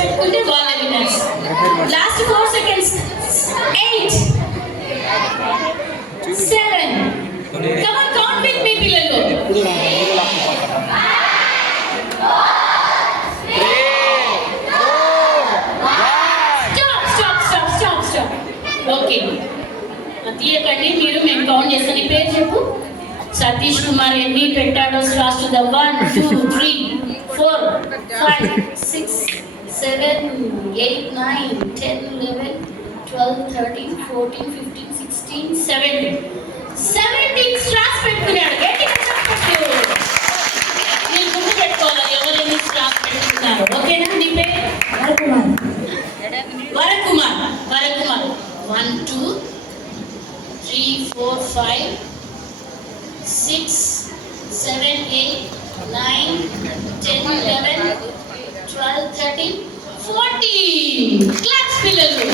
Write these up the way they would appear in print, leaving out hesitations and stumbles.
పెట్టుకుంటే వాళ్ళ winners. Last 4 seconds. 8 7 come on, count with me పిల్లలు. స్టాప్. ఓకే, తీయకండి మీరు, మేము కౌంట్ చేస్తాను. ఈ పేరు చెప్పు. సతీష్ కుమార్ ఎన్ని పెట్టాడో లాస్ట్ ద 1 2 3 4 5 6 7 8 9 10 11 12 13 14 15 16 17 స్ట్రాప్స్ పెట్టుకున్నాడు. గట్టిగా చెప్పండి. మీరు గుర్తు పెట్టుకోవాలి ఎవరెన్ని స్ట్రాప్స్ పెట్టుకున్నారు. ఓకేనా? నీ పేరు వరకుమార్. 1 2 3 4 5 6 7 8 9 10 11 12 13 14. క్లాస్ పిల్లలు.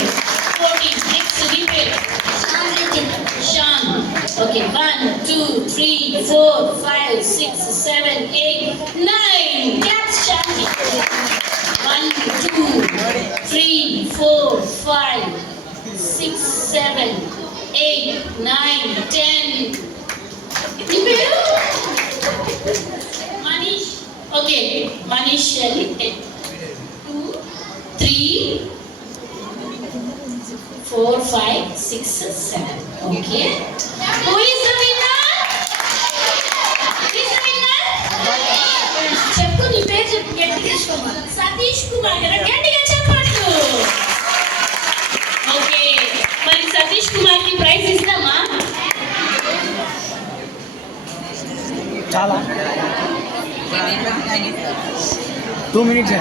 14. నెక్స్ట్ నీ పేరు షాన్. ఓకే, 1 2 3 4 5 6 7 8 9. క్లాస్ షాన్. 1 2 3 4 5 6 7 8 9 10. నీ పేరు మనీష్. ఓకే, మనీష్ అని 2 3 4 5 6 7. Okay, who is the winner? చెప్పు, నీ పేరు చెప్పు. గట్టిగా సతీష్ కుమార్ కదా, గట్టిగా చెప్పట్టు. ఓకే, మరి సతీష్ కుమార్ కి ప్రైజ్ ఇస్తామా? చాలా 2 minutes